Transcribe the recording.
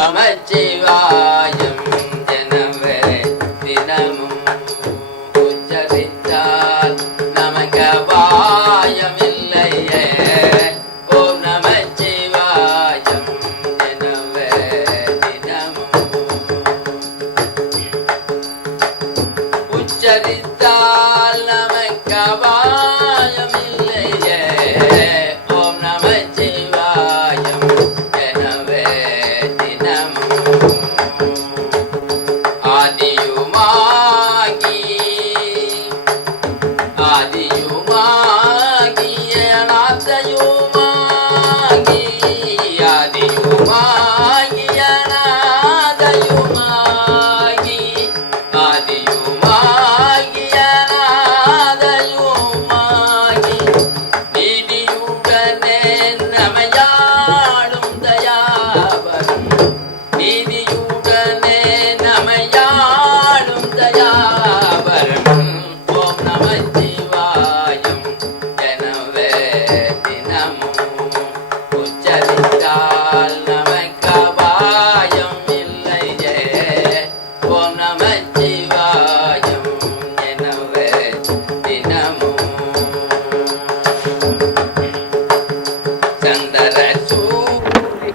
நமச்சிவாயம் எனவே தினமும் உச்சரித்தால் நமக்கு அபாயமில்லையே. ஓம் நமச்சிவாயம் எனவே தினமும் உச்சரித்தால் நமக்கு அபாயமில்லையே. ஓம் நமச்சிவாயம் எனவே தினமும் ஆதியுமாகி அநாதையுமாகி ஆதியுமாகி அநாதையுமாகி ஆதியுமாகி அநாதையுமாகி நீதியுடனே நமையாளும் தயாவரம் நீதியுடனே நமையாளும் தயாவரம். ஓம் நமச்சிவாயம் எனவே தினமும் உச்சரித்தால் நமக்கு அபாயம் இல்லையே. ஓம் நமச்சிவாயம் எனவே தினமும் சந்தர சூரிய